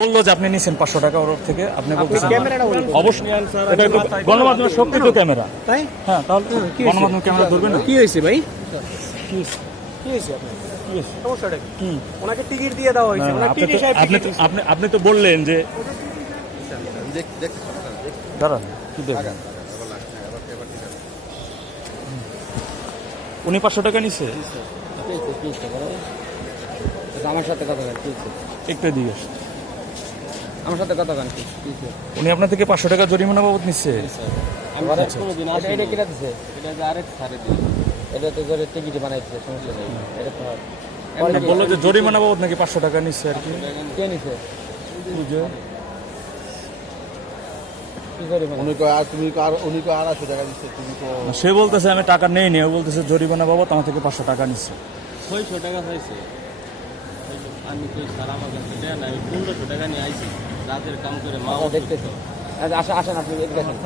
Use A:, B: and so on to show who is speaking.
A: বলল যে আপনি নিছেন পাঁচশো টাকা ওর থেকে আপনি বলতেছেন অবশ্যই। গণমাধ্যমের শক্তি তো ক্যামেরা।
B: তাই?
A: হ্যাঁ তাহলে গণমাধ্যম ক্যামেরা ধরবে না?
B: কি হয়েছে ভাই?
A: কি হয়েছে? আপনি তো-
B: সাহেব
A: আপনি
B: টিকিট
A: তো- আপনি আপনি তো বললেন যে দাঁড়ান কি দেখবেন উনি পাঁচশো টাকা নিছে?
C: আমার সাথে কথা
A: একটু দিয়ে
C: আমার সাথে কথা বলেন।
A: উনি আপনার থেকে পাঁচশো টাকা জরিমানা বাবদ নিচ্ছে?
C: আমি কোনোদিন এটা এটা কিনা দিছে? এটা যে আরেক সারে দিই এটা তো ধরে টিকিট বানাইছে সমস্যা নেই। এটা তো
A: বলল যে জরিমানা বাবদ নাকি পাঁচশো টাকা নিচ্ছে আর কি।
C: কে নিছে? কি
D: উনি কয় আর তুমি আর উনি কয় আড়াইশো টাকা দিচ্ছে তুমি
A: সে বলতেছে আমি টাকা নেই নি ও বলতেছে জরিমানা বাবদ আমার থেকে পাঁচশো টাকা নিচ্ছে।
E: ছয়শো টাকা হয়েছে। আমি তো সারা না পনেরোশো টাকা নিয়ে আইছি। রাতের কাম করে মা
C: দেখতেছে। আসেন আসেন আপনি এদিকে আসেন।